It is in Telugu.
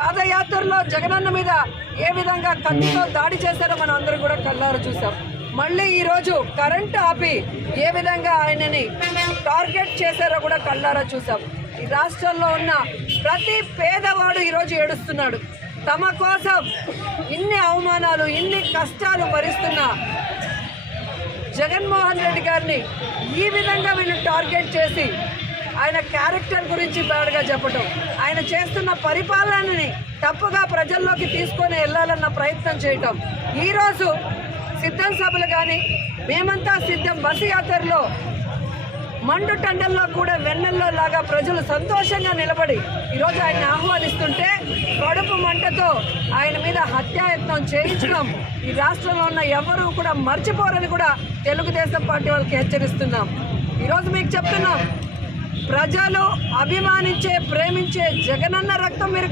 పాదయాత్రలో జగనన్న మీద ఏ విధంగా కత్తితో దాడి చేశారో మనం అందరం కూడా కళ్ళారా చూసాం. మళ్ళీ ఈరోజు కరెంట్ ఆపి ఏ విధంగా ఆయనని టార్గెట్ చేశారో కూడా కళ్ళారా చూసాం. ఈ రాష్ట్రంలో ఉన్న ప్రతి పేదవాడు ఈరోజు ఏడుస్తున్నాడు. తమ కోసం ఇన్ని అవమానాలు, ఇన్ని కష్టాలు భరిస్తున్న జగన్మోహన్ రెడ్డి గారిని ఈ విధంగా వీళ్ళు టార్గెట్ చేసి ఆయన క్యారెక్టర్ గురించి బ్యాడ్గా చెప్పటం, ఆయన చేస్తున్న పరిపాలనని తప్పుగా ప్రజల్లోకి తీసుకొని వెళ్ళాలన్న ప్రయత్నం చేయటం. ఈరోజు సిద్ధం సభలు కానీ మేమంతా సిద్ధం బస్సు యాత్రలో మండు టండల్లో కూడా వెన్నెల్లో లాగా ప్రజలు సంతోషంగా నిలబడి ఈరోజు ఆయన ఆహ్వానిస్తుంటే కడుపు మంటతో ఆయన మీద హత్యాయత్నం చేయించడం ఈ రాష్ట్రంలో ఉన్న ఎవరూ కూడా మర్చిపోరని కూడా తెలుగుదేశం పార్టీ వాళ్ళకి హెచ్చరిస్తున్నాం. ఈరోజు మీకు చెప్తున్నాం, ప్రజలు అభిమానించే, ప్రేమించే జగనన్న రక్తం మీరు